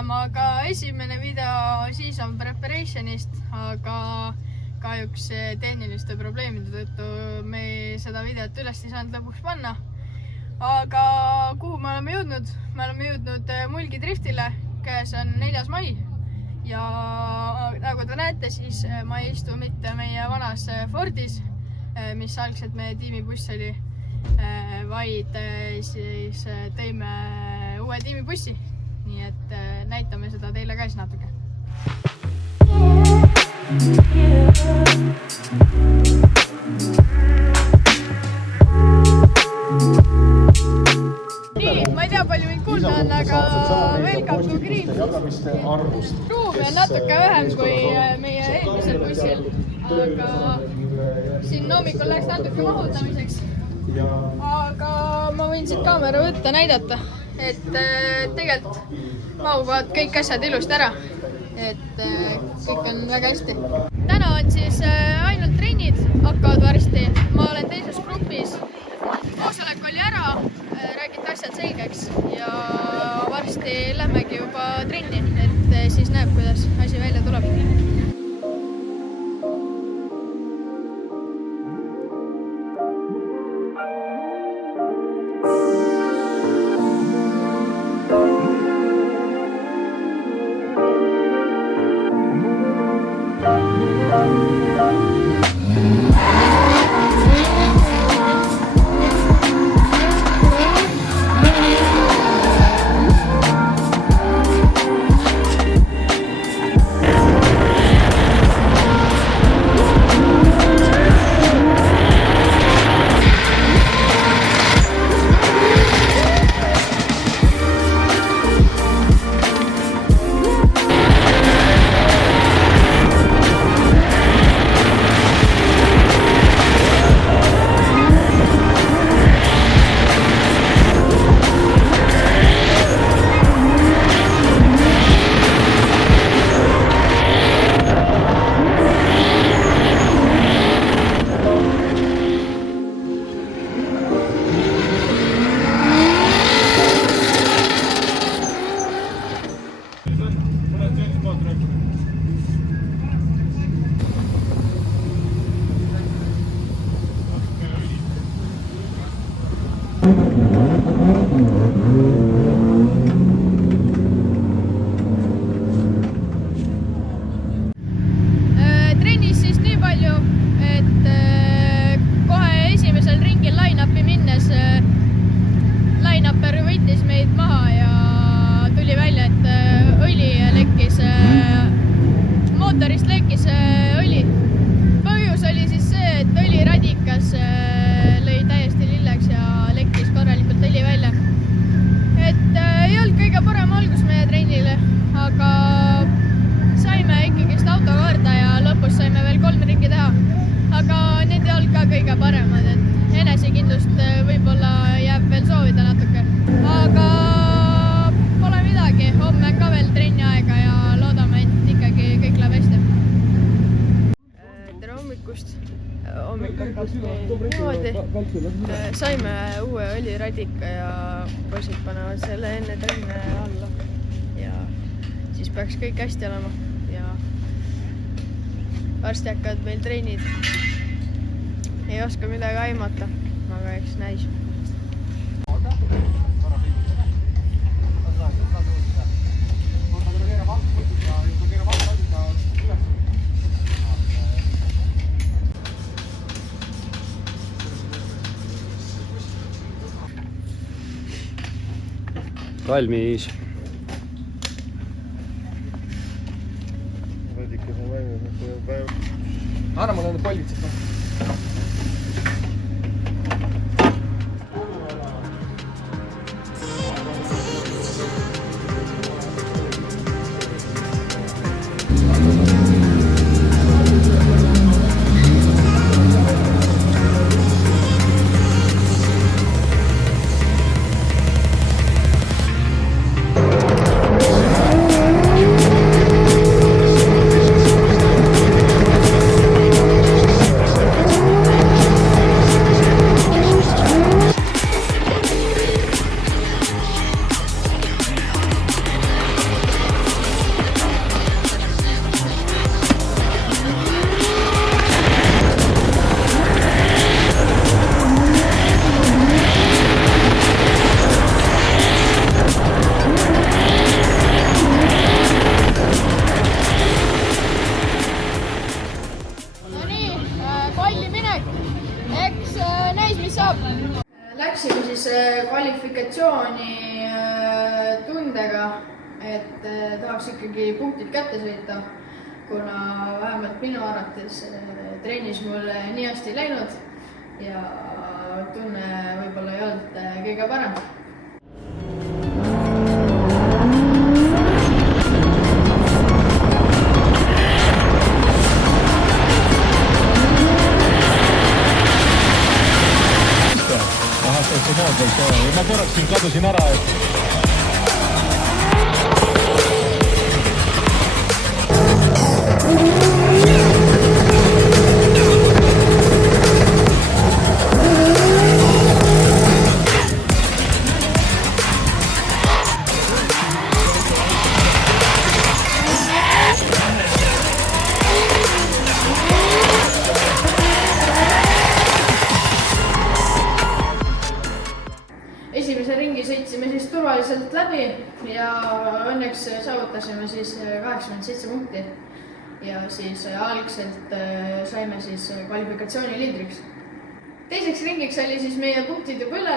tulema ka esimene video siis on preparationist, aga kahjuks tehniliste probleemide tõttu me seda videot üles ei saanud lõpuks panna. Aga kuhu me oleme jõudnud? Me oleme jõudnud Mulgi driftile, käes on 4. mai ja nagu te näete, siis ma ei istu mitte meie vanas Fordis, mis algselt meie tiimibuss oli, vaid siis tõime uue tiimibussi, nii et näitame seda teile ka siis natuke. Nii, ma ei tea palju mind kuulda on, aga welcome to Green. Ruumi on natuke vähem kui meie eelmisel bussil, aga siin hommikul läks natuke mahutamiseks. Aga ma võin siit kaamera võtta, näidata, et tegelikult mahuvad kõik asjad ilusti ära, et kõik on väga hästi. Täna on siis ainult trennid, hakkavad varsti, ma olen teises grupis, koosolek oli ära, räägiti asjad selgeks ja varsti lähmegi juba trenni, et siis näeb, kuidas asi välja tuleb. Trennis siis nii palju, et kohe esimesel ringil line-upi minnes line-upper võttis meid maha ja tuli välja, et õli lekkis, mootorist lekkis õli. Põhjus oli siis see, et õliradikas lõi täiesti lilleks ja lekkis korralikult õli välja. Et ei olnud kõige parem algus meie trennile, aga saime ikkagist auto korda ja lõpus saime veel 3 ringi teha. Aga need ei olnud ka kõige paremad, et enesekindlust võib-olla jääb veel soovida natuke. Aga pole midagi, homme ka veel trenni aega ja loodame, et ikkagi kõik läheb hästi. Tere hommikust! Hommik hakkas niimoodi. Saime uue õliradika ja poisid panevad selle enne trenne alla ja siis peaks kõik hästi olema ja varsti hakkavad meil trennid. Ei oska midagi aimata, aga eks näis. Valmis. Anna mulle need pollid siit. üleminek. Eks näis, mis saab. Läksime siis kvalifikatsiooni tundega, et tahaks ikkagi punktid kätte sõita, kuna vähemalt minu arvates trennis mul nii hästi läinud ja tunne võib-olla ei olnud kõige parem. Ma korraks siin kadusin ära, Esimese ringi sõitsime siis turvaliselt läbi ja õnneks saavutasime siis 87 punkti ja siis algselt saime siis kvalifikatsiooni liidriks. Teiseks ringiks oli siis meie punktid juba üle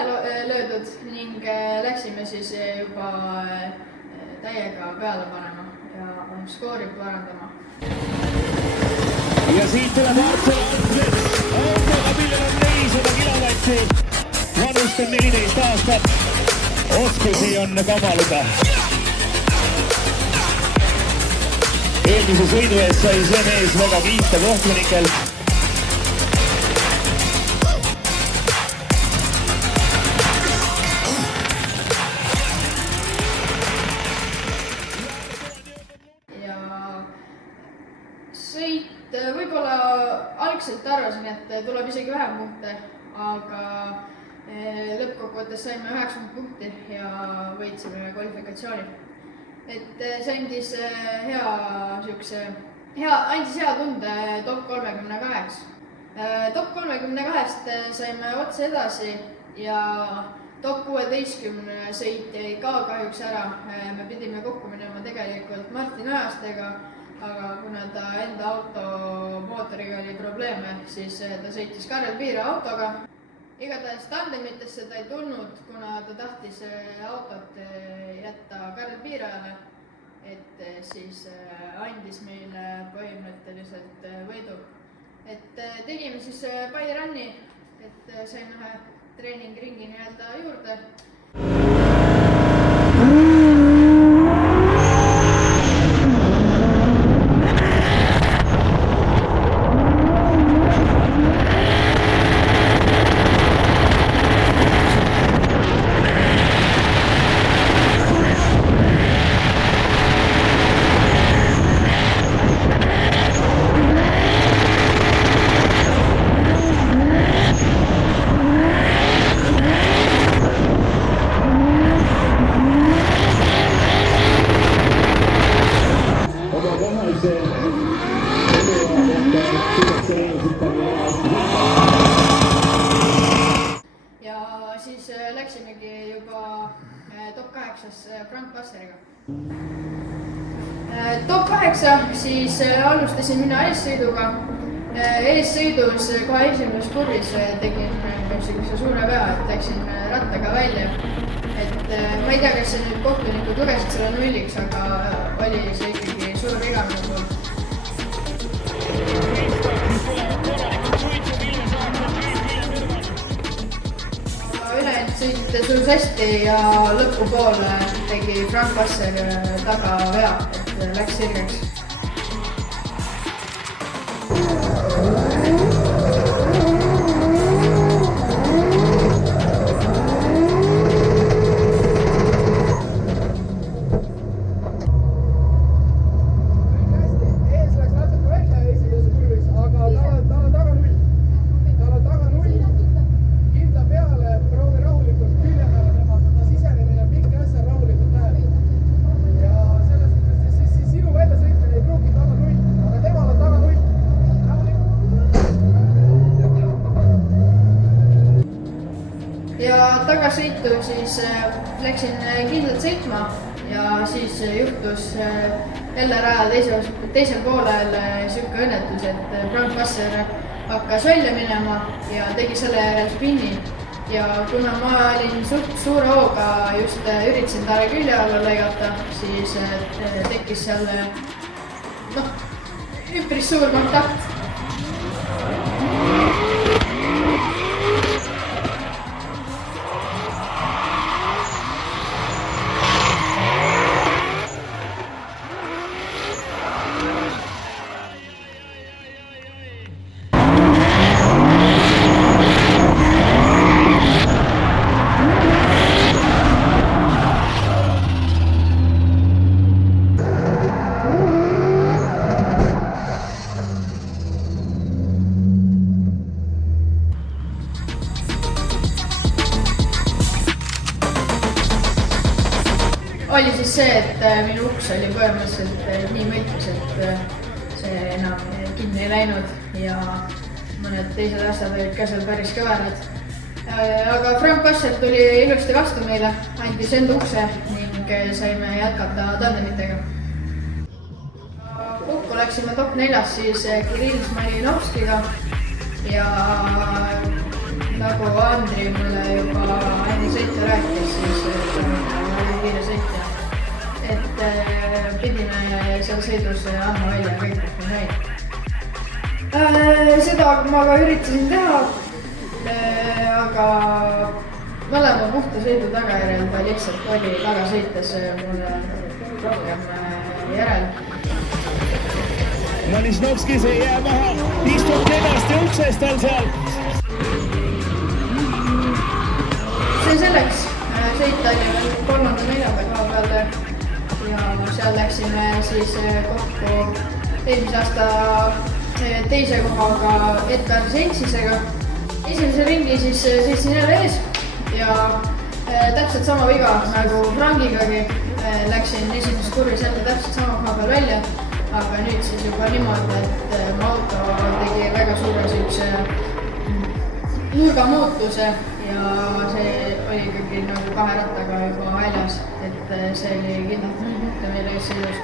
löödud ning läksime siis juba täiega peale panema ja skoori parandama. ja siit tuleb Artsel Alfreds autoga, millel on 400 kilovatti. Vanust on 14 aastat, oskusi on kamaluda. Eelmise sõidu eest sai see mees väga kiita kohtunikelt. Ja sõit võib-olla algselt arvasin, et tuleb isegi vähem punkte, aga lõppkokkuvõttes saime 90 punkti ja võitsime kvalifikatsiooni. Et see andis hea tunde top 32. Top 32-st saime otse edasi ja top 16 sõit jäi ka kahjuks ära. Me pidime kokku minema tegelikult Martin Ajastega, aga kuna ta enda auto mootoriga oli probleeme, siis ta sõitis Karel Piire autoga. Igatahes tandemitesse ta ei tulnud, kuna ta tahtis autot jätta Karel Piirajale, et siis andis meile põhimõtteliselt võidu. Et tegime siis by run'i, et saime ühe treeningringi nii-öelda juurde. Ja siis läksimegi juba top 8 Frank Passeriga. Top 8 siis alustasin mina eessõiduga. Eessõidus kohe esimeses kurvis tegin sellise suure vea, et läksin rattaga välja. Et ma ei tea, kas see nüüd kohtunikud lugesid selle nulliks, aga oli see ikkagi suur viga minu poolt. Ülejäänud sõit sujus hästi ja lõpupoole tegi Frank Passer taga vea, et läks sirgeks. Ja tagasõitu siis läksin kindlalt sõitma ja siis juhtus jälle raja teisel poolel sihuke õnnetus, et Frank Vasser hakkas välja minema ja tegi selle järel spinni. Ja kuna ma olin suure hooga just üritasin talle külje alla lõigata, siis tekkis seal üpris suur kontakt. Oli siis see, et minu uks oli põhimõtteliselt nii mõlkis, et see enam kinni ei läinud ja mõned teised asjad olid ka seal päris kõverad. Aga Frank Vasser tuli ilusti vastu meile, andis enda ukse ning saime jätkata tandemitega. Kokku läksime top 4 siis Kirill Smalinovskiga ja nagu Andri mulle juba enne sõitu rääkis, siis oli kiire sõitja. Et pidime seal sõidus andma välja kõik, mis me näid. Seda ma ka üritasin teha, aga mõlema puhta sõidu tagajärjel ta lihtsalt oli taga sõites mulle rohkem järel. Malinovskis ei jää maha, istub kenasti uksest tal seal. See selleks, sõita oli 3.–4. koha peal ja seal läksime siis kokku eelmise aasta teise kohaga Edgar Sentsisega. Esimese ringi siis sõitsin jälle ees ja täpselt sama viga nagu Frankigagi. Läksin esimeses kurvis jälle täpselt sama koha peal välja, aga nüüd siis juba niimoodi, et mu auto tegi väga suure sihukese nurgamuutuse ja see oli ikkagi nagu 2 rattaga juba väljas, et see oli kindlalt muuta meil ees sõidust.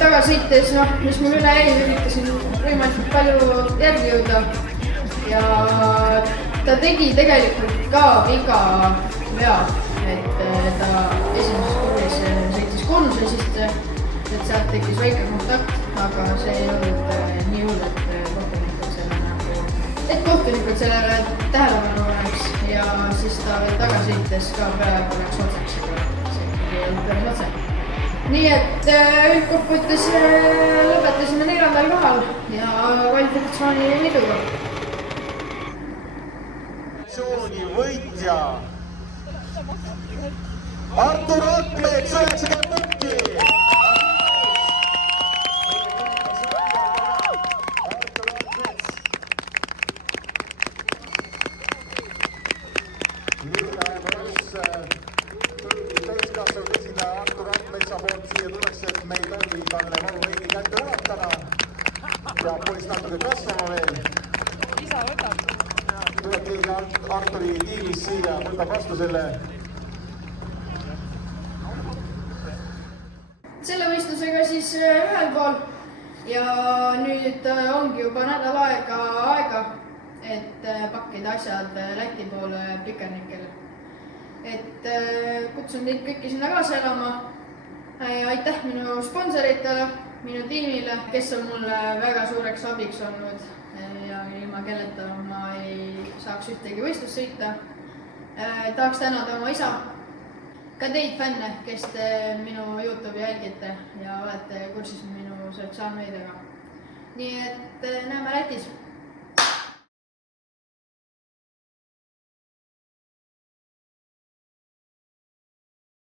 Tagasõites, mis mul üle jäi, üritasin võimalikult palju järgi jõuda ja ta tegi tegelikult ka viga vea, et ta esimeses kurvis sõitis koonusesisse, et sealt tekkis väike kontakt, aga see ei olnud nii hull, et kohtunikud sellele tähelepanu paneks ja siis ta tagasõites ka peaaegu läks otsaks, see ei olnud päris otse. Nii et üldkokkuvõttes lõpetasime 4. kohal ja kvalifikatsiooni võiduga. Võitja Artur Akmeeks 90 punkti. Täiskasvanud esindaja Artur Akmeeksa poolt siia tuleks, et me ei tohi talle varu veidi kätte ulatana ja poiss natuke kasvama veel. Isa võtab. Tuleb keegi Arturi tiimis siia, võtab vastu selle. Selle võistlusega siis ühel pool ja nüüd ongi juba nädal aega, et pakkida asjad Läti poole Pikernikele. Et kutsun teid kõiki sinna kaasa elama. Aitäh minu sponsoritele, minu tiimile, kes on mulle väga suureks abiks olnud ja ilma kelleta ma ei saaks ühtegi võistlust sõita. Tahaks tänada oma isa, ka teid fänne, kes te minu YouTube'i jälgite ja olete kursis minu sotsiaalmeediaga. Nii et näeme Lätis!